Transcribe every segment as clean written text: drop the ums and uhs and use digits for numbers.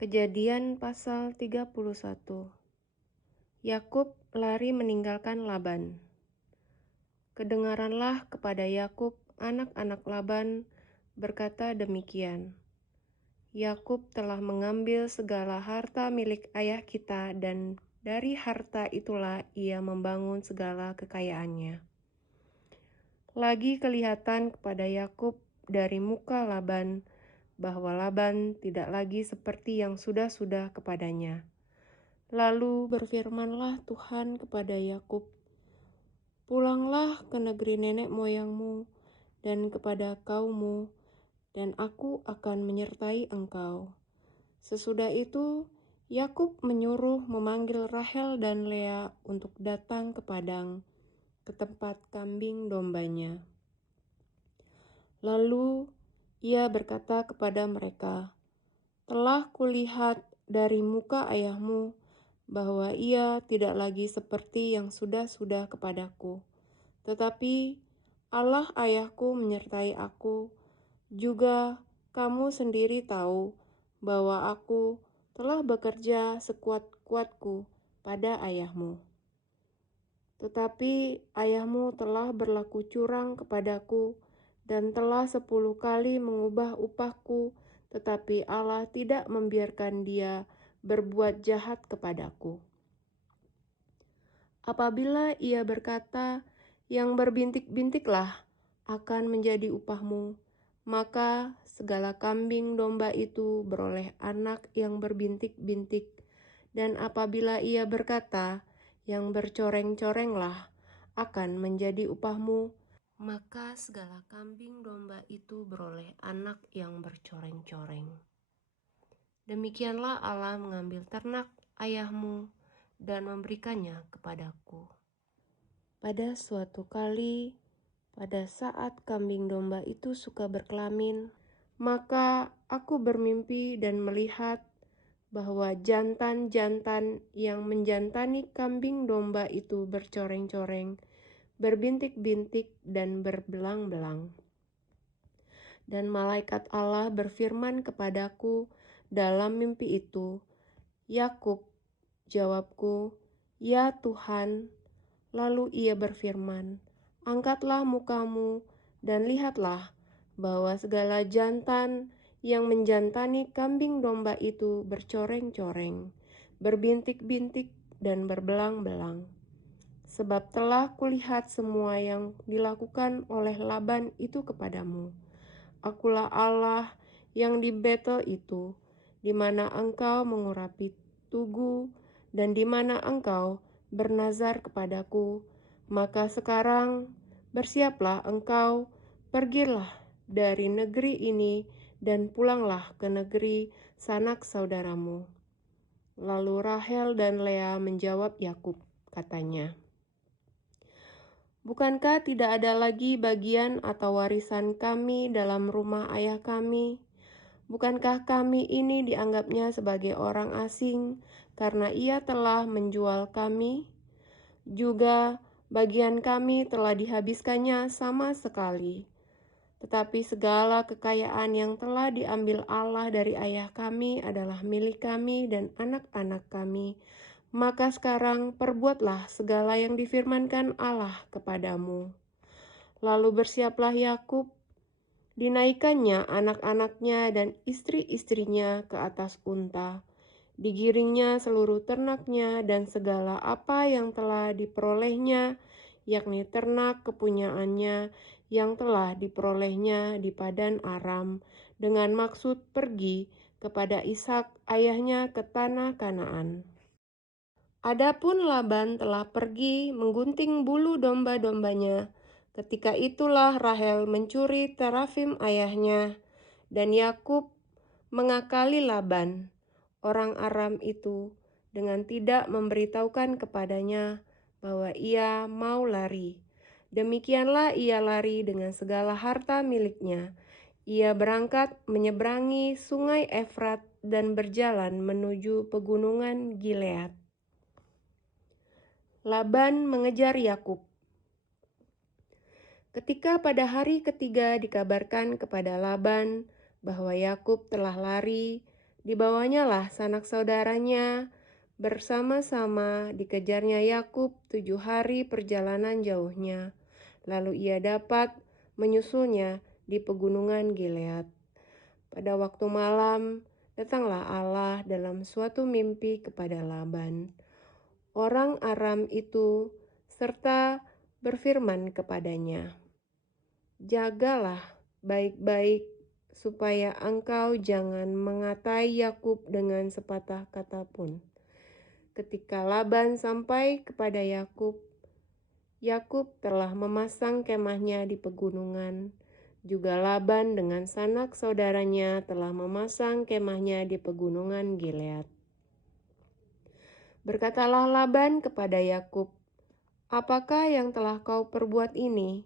Kejadian pasal 31. Yakub lari meninggalkan Laban. Kedengaranlah kepada Yakub anak-anak Laban berkata demikian. Yakub telah mengambil segala harta milik ayah kita dan dari harta itulah ia membangun segala kekayaannya. Lagi kelihatan kepada Yakub dari muka Laban bahwa Laban tidak lagi seperti yang sudah-sudah kepadanya. Lalu berfirmanlah Tuhan kepada Yakub, "Pulanglah ke negeri nenek moyangmu dan kepada kaummu, dan aku akan menyertai engkau." Sesudah itu, Yakub menyuruh memanggil Rahel dan Lea untuk datang ke padang, ke tempat kambing dombanya. Lalu ia berkata kepada mereka, "Telah kulihat dari muka ayahmu bahwa ia tidak lagi seperti yang sudah-sudah kepadaku. Tetapi Allah ayahku menyertai aku, juga kamu sendiri tahu bahwa aku telah bekerja sekuat-kuatku pada ayahmu. Tetapi ayahmu telah berlaku curang kepadaku dan telah 10 kali mengubah upahku, tetapi Allah tidak membiarkan dia berbuat jahat kepadaku. Apabila ia berkata, yang berbintik-bintiklah akan menjadi upahmu, maka segala kambing domba itu beroleh anak yang berbintik-bintik. Dan apabila ia berkata, yang bercoreng-corenglah akan menjadi upahmu, maka segala kambing domba itu beroleh anak yang bercoreng-coreng. Demikianlah Allah mengambil ternak ayahmu dan memberikannya kepadaku. Pada suatu kali, pada saat kambing domba itu suka berkelamin, maka aku bermimpi dan melihat bahwa jantan-jantan yang menjantani kambing domba itu bercoreng-coreng, berbintik-bintik dan berbelang-belang. Dan malaikat Allah berfirman kepadaku dalam mimpi itu, "Yakub," jawabku, "Ya Tuhan." Lalu ia berfirman, "Angkatlah mukamu dan lihatlah bahwa segala jantan yang menjantani kambing domba itu bercoreng-coreng, berbintik-bintik dan berbelang-belang. Sebab telah kulihat semua yang dilakukan oleh Laban itu kepadamu. Akulah Allah yang di Betel itu, di mana engkau mengurapi tugu dan di mana engkau bernazar kepadaku. Maka sekarang bersiaplah engkau, pergilah dari negeri ini dan pulanglah ke negeri sanak saudaramu." Lalu Rahel dan Lea menjawab Yakub, katanya, "Bukankah tidak ada lagi bagian atau warisan kami dalam rumah ayah kami? Bukankah kami ini dianggapnya sebagai orang asing karena ia telah menjual kami? Juga bagian kami telah dihabiskannya sama sekali. Tetapi segala kekayaan yang telah diambil Allah dari ayah kami adalah milik kami dan anak-anak kami. Maka sekarang perbuatlah segala yang difirmankan Allah kepadamu." Lalu bersiaplah Yakub, dinaikkannya anak-anaknya dan istri-istrinya ke atas unta. Digiringnya seluruh ternaknya dan segala apa yang telah diperolehnya, yakni ternak kepunyaannya yang telah diperolehnya di Padan Aram, dengan maksud pergi kepada Ishak ayahnya ke tanah Kanaan. Adapun Laban telah pergi menggunting bulu domba-dombanya. Ketika itulah Rahel mencuri terafim ayahnya, dan Yakub mengakali Laban, orang Aram itu, dengan tidak memberitahukan kepadanya bahwa ia mau lari. Demikianlah ia lari dengan segala harta miliknya. Ia berangkat menyeberangi sungai Efrat dan berjalan menuju pegunungan Gilead. Laban mengejar Yakub. Ketika pada hari ketiga dikabarkan kepada Laban bahwa Yakub telah lari Dibawanyalah sanak saudaranya bersama-sama dikejarnya Yakub 7 hari perjalanan jauhnya. Lalu ia dapat menyusulnya di pegunungan Gilead. Pada waktu malam, datanglah Allah dalam suatu mimpi kepada Laban, orang Aram itu, serta berfirman kepadanya, "Jagalah baik-baik supaya engkau jangan mengatai Yakub dengan sepatah kata pun." Ketika Laban sampai kepada Yakub, Yakub telah memasang kemahnya di pegunungan. Juga Laban dengan sanak saudaranya telah memasang kemahnya di pegunungan Gilead. Berkatalah Laban kepada Yakub, "Apakah yang telah kau perbuat ini?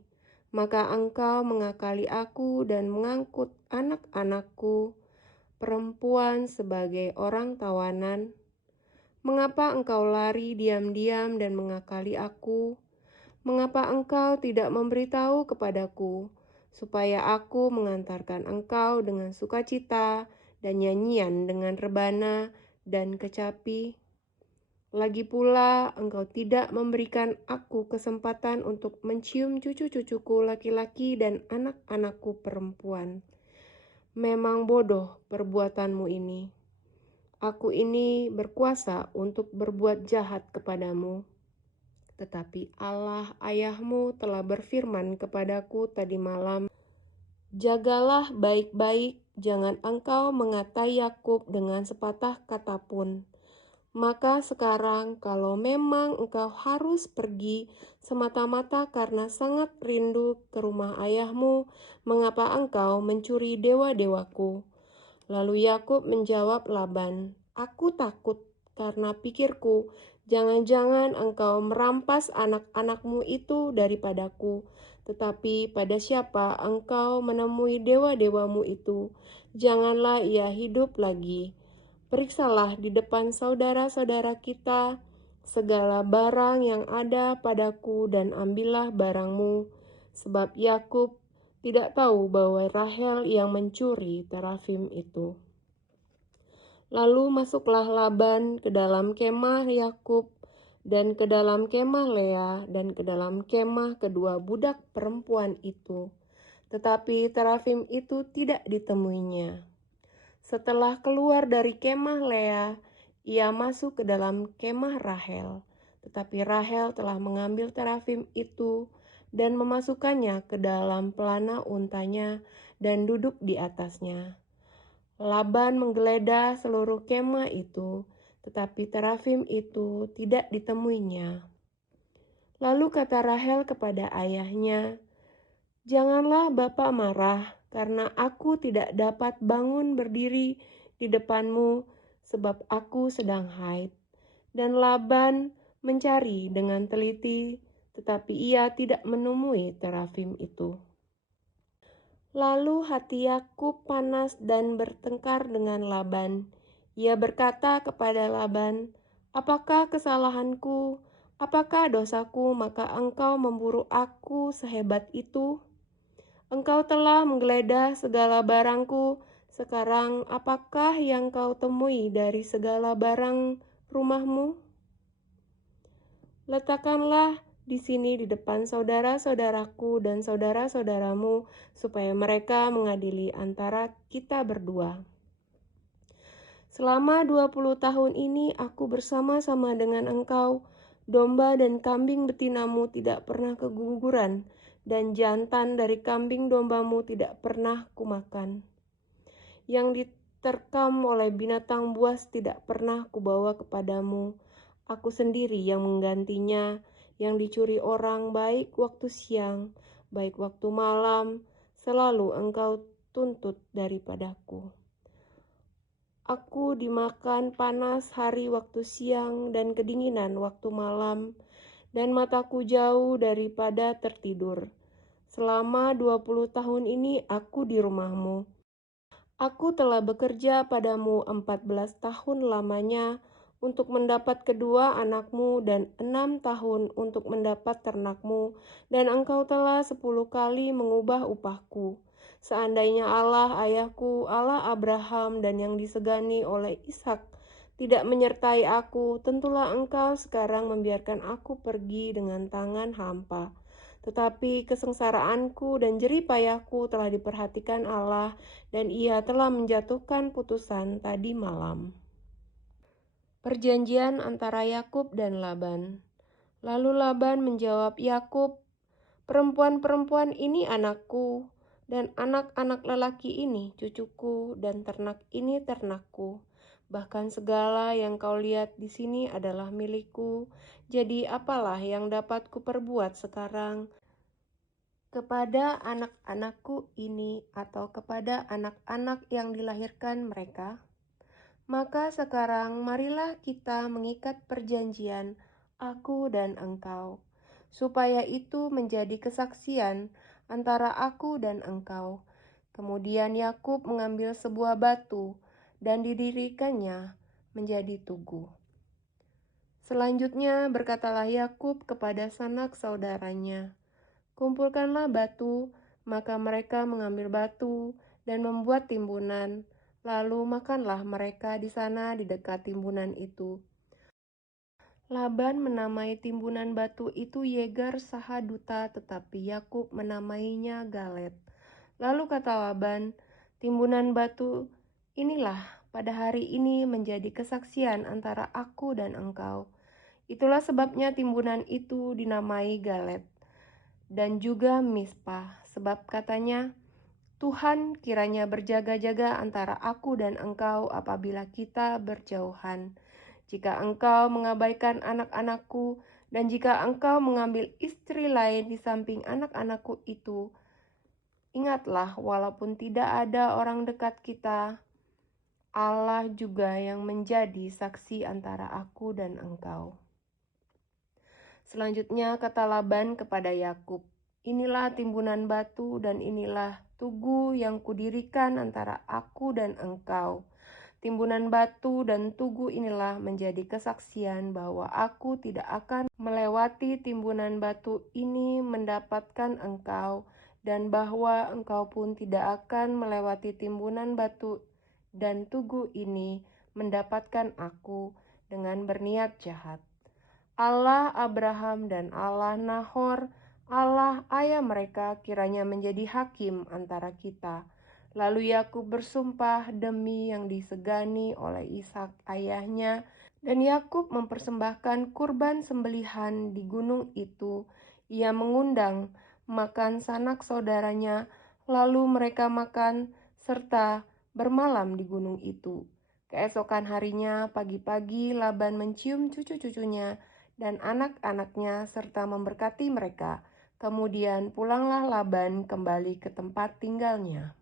Maka engkau mengakali aku dan mengangkut anak-anakku perempuan sebagai orang tawanan. Mengapa engkau lari diam-diam dan mengakali aku? Mengapa engkau tidak memberitahu kepadaku, supaya aku mengantarkan engkau dengan sukacita dan nyanyian dengan rebana dan kecapi? Lagi pula, engkau tidak memberikan aku kesempatan untuk mencium cucu-cucuku laki-laki dan anak-anakku perempuan. Memang bodoh perbuatanmu ini. Aku ini berkuasa untuk berbuat jahat kepadamu. Tetapi Allah ayahmu telah berfirman kepadaku tadi malam, jagalah baik-baik, jangan engkau mengatai Yakub dengan sepatah kata pun. Maka sekarang kalau memang engkau harus pergi semata-mata karena sangat rindu ke rumah ayahmu, mengapa engkau mencuri dewa-dewaku?" Lalu Yakub menjawab Laban, "Aku takut karena pikirku, jangan-jangan engkau merampas anak-anakmu itu daripadaku. Tetapi pada siapa engkau menemui dewa-dewamu itu, janganlah ia hidup lagi. Periksalah di depan saudara-saudara kita segala barang yang ada padaku dan ambillah barangmu." Sebab Yakub tidak tahu bahwa Rahel yang mencuri terafim itu. Lalu masuklah Laban ke dalam kemah Yakub dan ke dalam kemah Lea dan ke dalam kemah kedua budak perempuan itu. Tetapi terafim itu tidak ditemuinya. Setelah keluar dari kemah Lea, ia masuk ke dalam kemah Rahel. Tetapi Rahel telah mengambil terafim itu dan memasukkannya ke dalam pelana untanya dan duduk di atasnya. Laban menggeledah seluruh kemah itu, tetapi terafim itu tidak ditemuinya. Lalu kata Rahel kepada ayahnya, "Janganlah Bapak marah, karena aku tidak dapat bangun berdiri di depanmu, sebab aku sedang haid." Dan Laban mencari dengan teliti, tetapi ia tidak menemui terafim itu. Lalu hati Yakub panas dan bertengkar dengan Laban. Ia berkata kepada Laban, "Apakah kesalahanku? Apakah dosaku, maka engkau memburu aku sehebat itu? Engkau telah menggeledah segala barangku. Sekarang apakah yang kau temui dari segala barang rumahmu? Letakkanlah di sini di depan saudara-saudaraku dan saudara-saudaramu, supaya mereka mengadili antara kita berdua. Selama 20 tahun ini aku bersama-sama dengan engkau. Domba dan kambing betinamu tidak pernah keguguran, dan jantan dari kambing dombamu tidak pernah kumakan. Yang diterkam oleh binatang buas tidak pernah kubawa kepadamu. Aku sendiri yang menggantinya, yang dicuri orang baik waktu siang, baik waktu malam, selalu engkau tuntut daripadaku. Aku dimakan panas hari waktu siang dan kedinginan waktu malam, dan mataku jauh daripada tertidur. Selama 20 tahun ini aku di rumahmu. Aku telah bekerja padamu 14 tahun lamanya untuk mendapat kedua anakmu dan 6 tahun untuk mendapat ternakmu, dan engkau telah 10 kali mengubah upahku. Seandainya Allah ayahku, Allah Abraham dan yang disegani oleh Ishak tidak menyertai aku, tentulah engkau sekarang membiarkan aku pergi dengan tangan hampa. Tetapi kesengsaraanku dan jerih payahku telah diperhatikan Allah, dan Ia telah menjatuhkan putusan tadi malam. Perjanjian antara Yakub dan Laban. Lalu Laban menjawab Yakub, "Perempuan-perempuan ini anakku, dan anak-anak lelaki ini cucuku, dan ternak ini ternakku. Bahkan segala yang kau lihat di sini adalah milikku. Jadi apalah yang dapat kuperbuat sekarang kepada anak-anakku ini atau kepada anak-anak yang dilahirkan mereka? Maka sekarang marilah kita mengikat perjanjian, aku dan engkau, supaya itu menjadi kesaksian antara aku dan engkau." Kemudian Yakub mengambil sebuah batu dan didirikannya menjadi tugu. Selanjutnya berkatalah Yakub kepada sanak saudaranya, "Kumpulkanlah batu." Maka mereka mengambil batu dan membuat timbunan. Lalu makanlah mereka di sana di dekat timbunan itu. Laban menamai timbunan batu itu Yegar Sahaduta, tetapi Yakub menamainya Galet. Lalu kata Laban, "Timbunan batu inilah pada hari ini menjadi kesaksian antara aku dan engkau." Itulah sebabnya timbunan itu dinamai Galet. Dan juga Mispa, sebab katanya, "Tuhan kiranya berjaga-jaga antara aku dan engkau apabila kita berjauhan. Jika engkau mengabaikan anak-anakku, dan jika engkau mengambil istri lain di samping anak-anakku itu, ingatlah walaupun tidak ada orang dekat kita, Allah juga yang menjadi saksi antara aku dan engkau." Selanjutnya kata Laban kepada Yakub, "Inilah timbunan batu dan inilah tugu yang kudirikan antara aku dan engkau. Timbunan batu dan tugu inilah menjadi kesaksian bahwa aku tidak akan melewati timbunan batu ini mendapatkan engkau, dan bahwa engkau pun tidak akan melewati timbunan batu dan tugu ini mendapatkan aku dengan berniat jahat. Allah Abraham dan Allah Nahor, Allah ayah mereka kiranya menjadi hakim antara kita." Lalu Yakub bersumpah demi yang disegani oleh Ishak ayahnya, dan Yakub mempersembahkan kurban sembelihan di gunung itu. Ia mengundang makan sanak saudaranya, lalu mereka makan serta bermalam di gunung itu. Keesokan harinya pagi-pagi Laban mencium cucu-cucunya dan anak-anaknya serta memberkati mereka. Kemudian pulanglah Laban kembali ke tempat tinggalnya.